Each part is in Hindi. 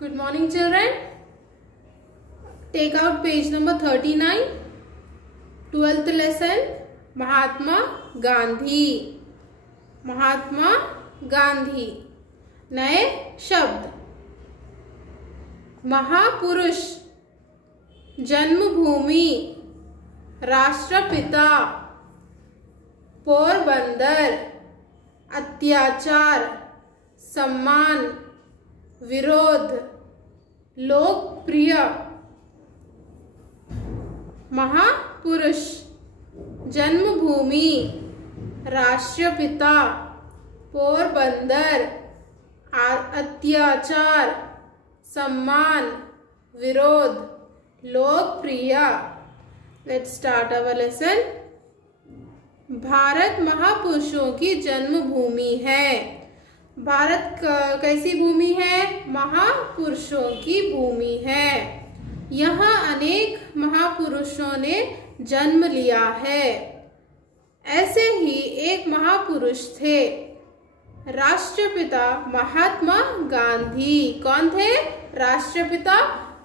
Good morning, children. Take out page number 39. 12th lesson. Mahatma Gandhi. Mahatma Gandhi. नए शब्द. महापुरुष, जन्मभूमि, राष्ट्रपिता, पोरबंदर, अत्याचार, सम्मान, विरोध, लोकप्रिय. महापुरुष, जन्मभूमि, राष्ट्रपिता, पोरबंदर, अत्याचार, सम्मान, विरोध, लोकप्रिय. Let's start our lesson. Bharat महापुरुषों की जन्मभूमि है. भारत कैसी भूमि है? महापुरुषों की भूमि है. यहाँ अनेक महापुरुषों ने जन्म लिया है. ऐसे ही एक महापुरुष थे, राष्ट्रपिता महात्मा गांधी. कौन थे? राष्ट्रपिता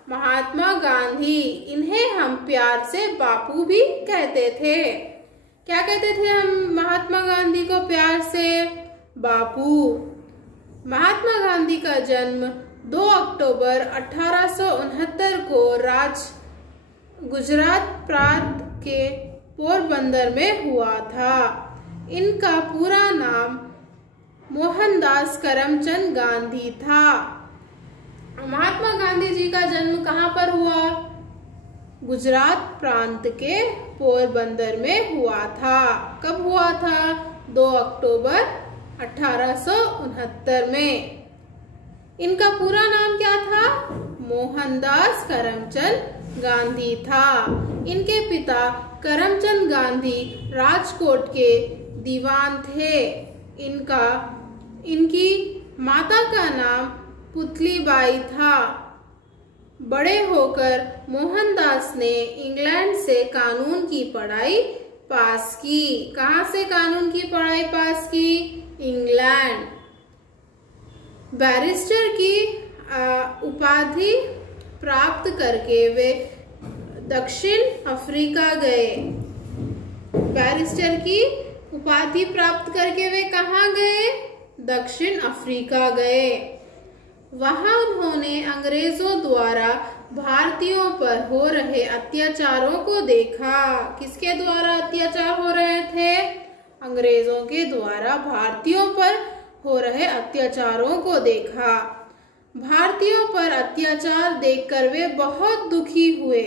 महात्मा गांधी. इन्हें हम प्यार से बापू भी कहते थे. क्या कहते थे हम महात्मा गांधी को प्यार से? बापू. महात्मा गांधी का जन्म 2 अक्टूबर 1869 को गुजरात प्रांत के पोरबंदर में हुआ था. इनका पूरा नाम मोहनदास करमचंद गांधी था. महात्मा गांधी जी का जन्म कहाँ पर हुआ? गुजरात प्रांत के पोरबंदर में हुआ था. कब हुआ था? 2 अक्टूबर 1869 में. इनका पूरा नाम क्या था? मोहनदास करमचंद गांधी था. इनके पिता करमचंद गांधी राजकोट के दीवान थे. इनकी माता का नाम पुतलीबाई था. बड़े होकर मोहनदास ने इंग्लैंड से कानून की पढ़ाई पास की. कहाँ से कानून की पढ़ाई पास की? इंग्लैंड. बैरिस्टर की उपाधि प्राप्त करके वे दक्षिण अफ्रीका गए. बैरिस्टर की उपाधि प्राप्त करके वे कहाँ गए? दक्षिण अफ्रीका गए. वहां उन्होंने अंग्रेजों द्वारा भारतीयों पर हो रहे अत्याचारों को देखा. किसके द्वारा अत्याचार हो रहे थे? अंग्रेजों के द्वारा भारतीयों पर हो रहे अत्याचारों को देखा. भारतीयों पर अत्याचार देखकर वे बहुत दुखी हुए.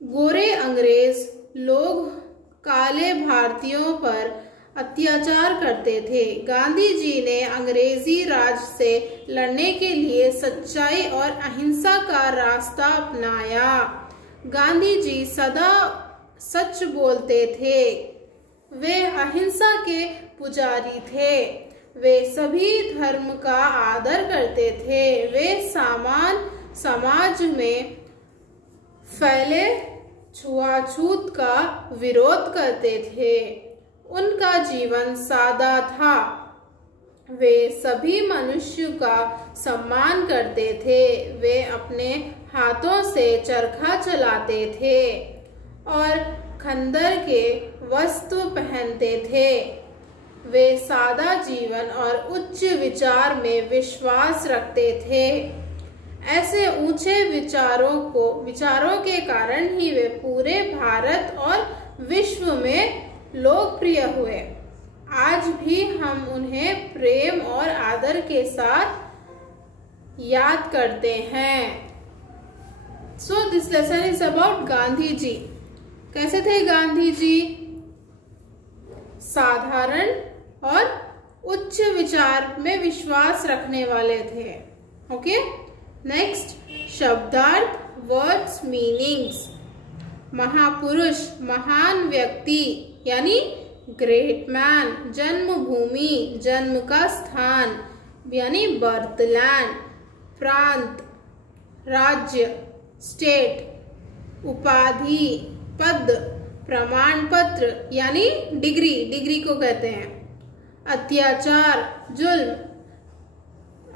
गोरे अंग्रेज लोग काले भारतीयों पर अत्याचार करते थे. गांधी जी ने अंग्रेजी राज से लड़ने के लिए सच्चाई और अहिंसा का रास्ता अपनाया. गांधी जी सदा सच बोलते थे. वे अहिंसा के पुजारी थे. वे सभी धर्म का आदर करते थे. वे समाज में फैले छुआछूत का विरोध करते थे. उनका जीवन सादा था. वे सभी मनुष्य का सम्मान करते थे. वे अपने हाथों से चरखा चलाते थे और खंदर के वस्त्र पहनते थे. वे सादा जीवन और उच्च विचार में विश्वास रखते थे. ऐसे ऊंचे विचारों के कारण ही वे पूरे भारत और विश्व में लोकप्रिय हुए. आज भी हम उन्हें प्रेम और आदर के साथ याद करते हैं. So this lesson is about Gandhi ji. कैसे थे गांधी जी? साधारण और उच्च विचार में विश्वास रखने वाले थे. ओके. नेक्स्ट, शब्दार्थ, वर्ड्स, मीनिंग्स. महापुरुष, महान व्यक्ति यानी ग्रेट मैन. जन्मभूमि, जन्म का स्थान यानी बर्थलैंड. प्रांत, राज्य, स्टेट. उपाधि, पद, प्रमाण पत्र यानी डिग्री को कहते हैं. अत्याचार, जुल्म.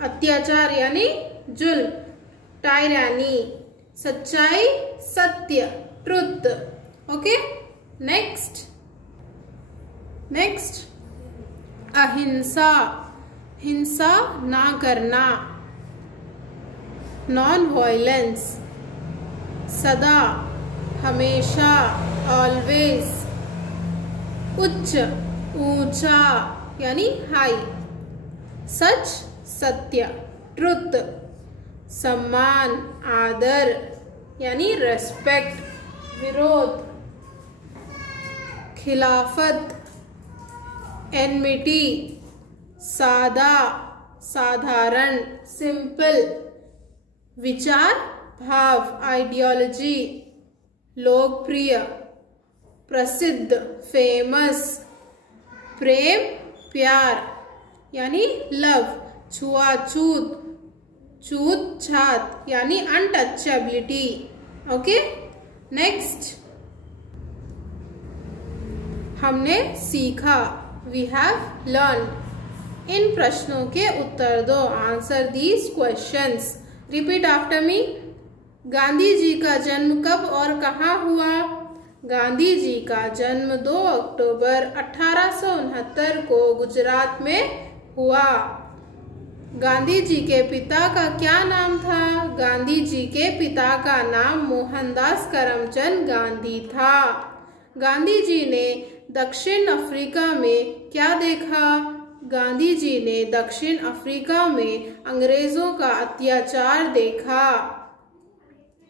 अत्याचार यानी जुल्म, टायरानी, सच्चाई, सत्य, ट्रुथ। ओके, नेक्स्ट अहिंसा, हिंसा ना करना, नॉन वायलेंस, सदा, हमेशा, ऑलवेज, उच्च, ऊंचा यानी हाई, सच, सत्य, ट्रुथ, सम्मान, आदर यानी रेस्पेक्ट, विरोध, खिलाफत, एनमिटी, सादा, साधारण, सिंपल, विचार, भाव, आइडियोलॉजी, लोकप्रिय, प्रसिद्ध, फेमस, प्रेम, प्यार यानी लव, छुआछूत, छूत छात यानी अनटचेबिलिटी। ओके, नेक्स्ट हमने सीखा, वी हैव लर्न। इन प्रश्नों के उत्तर दो, answer these questions. Repeat after me. Gandhi ji का जन्म कब और कहाँ हुआ? गांधी जी का जन्म 2 अक्टूबर 1869 को गुजरात में हुआ। गांधी जी के पिता का क्या नाम था? गांधी जी के पिता का नाम मोहनदास करमचंद गांधी था। गांधी जी ने दक्षिण अफ्रीका में क्या देखा? गांधी जी ने दक्षिण अफ्रीका में अंग्रेजों का अत्याचार देखा।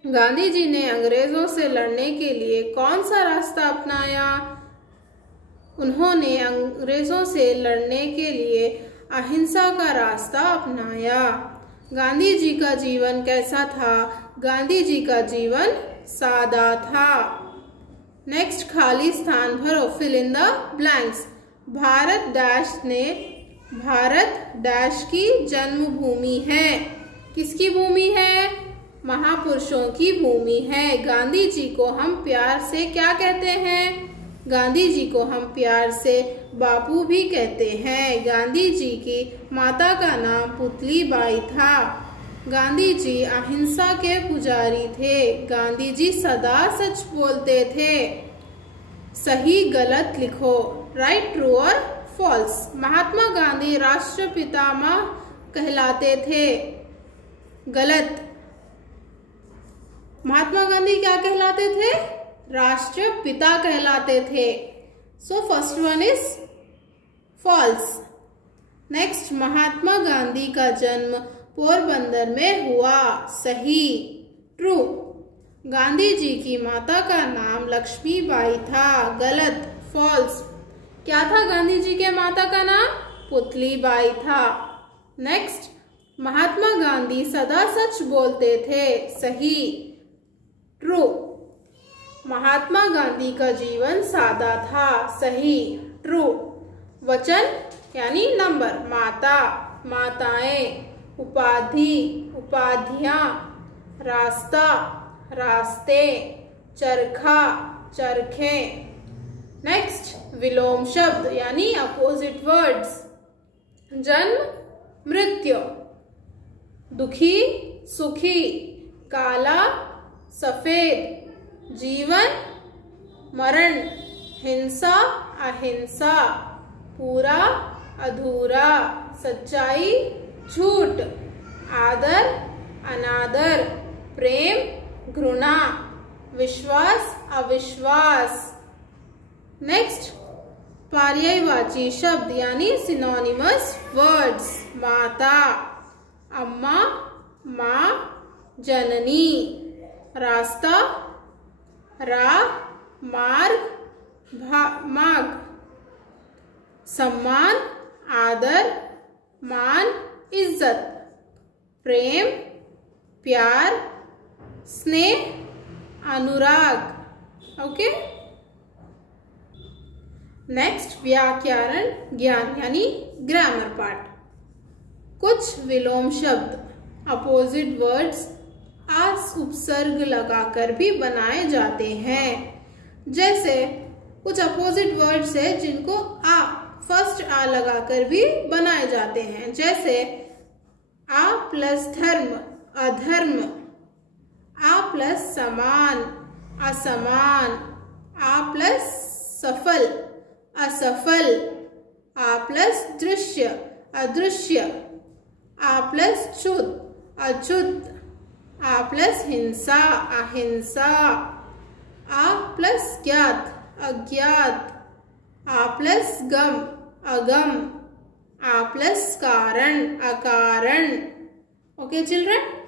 गांधी जी ने अंग्रेजों से लड़ने के लिए कौन सा रास्ता अपनाया? उन्होंने अंग्रेजों से लड़ने के लिए अहिंसा का रास्ता अपनाया। गांधी जी का जीवन कैसा था? गांधी जी का जीवन सादा था। नेक्स्ट, खाली स्थान भरो, fill in the blanks. Bharat dash की जन्मभूमि है। किसकी भूमि है? महापुरुषों की भूमि है। गांधी जी को हम प्यार से क्या कहते हैं? गांधी जी को हम प्यार से बापू भी कहते हैं। गांधी जी की माता का नाम पुतली बाई था। गांधी जी अहिंसा के पुजारी थे। गांधी जी सदा सच बोलते थे। सही गलत लिखो, राइट, ट्रू और फॉल्स। महात्मा गांधी राष्ट्रपितामह कहलाते थे। गलत। महात्मा गांधी क्या कहलाते थे? राष्ट्रपिता कहलाते थे। So first one is false. Next, Mahatma Gandhi का जन्म पोरबंदर में हुआ। सही, ट्रू। गांधी जी की माता का नाम लक्ष्मीबाई था। गलत, फॉल्स। क्या था गांधी जी के माता का नाम? पुतलीबाई था। नेक्स्ट, महात्मा गांधी सदा सच बोलते थे। सही, ट्रू। महात्मा गांधी का जीवन सादा था। सही, ट्रू। वचन यानी नंबर, माता, माताएं, उपाधि, उपाधियां, रास्ता, रास्ते, चरखा, चरखे। नेक्स्ट, विलोम शब्द यानी अपोजिट वर्ड्स। जन्म, मृत्यु, दुखी, सुखी, काला, सफेद, जीवन, मरण, हिंसा, अहिंसा, पूरा, अधूरा, सच्चाई, झूठ, आदर, अनादर, प्रेम, घृणा, विश्वास, अविश्वास। नेक्स्ट, पर्यायवाची शब्द यानी सिनोनिमस वर्ड्स। माता, अम्मा, माँ, जननी। रास्ता, राह, मार्ग, मार्ग। सम्मान, आदर, मान, इज्जत। प्रेम, प्यार, स्नेह, अनुराग। ओके। नेक्स्ट, व्याकरण ज्ञान यानी ग्रामर पार्ट। कुछ विलोम शब्द अपोजिट वर्ड्स आस उपसर्ग लगाकर भी बनाए जाते हैं। जैसे कुछ अपोजिट वर्ड्स है जिनको फर्स्ट आ लगाकर भी बनाए जाते हैं। जैसे आ प्लस धर्म अधर्म, आ प्लस समान असमान, आ प्लस सफल असफल, आ प्लस दृश्य अदृश्य, आ प्लस च्युत अच्युत, आ प्लस हिंसा अहिंसा, आ प्लस ज्ञात अज्ञात, आ प्लस गम अगम, आ प्लस कारण अकारण। Okay children.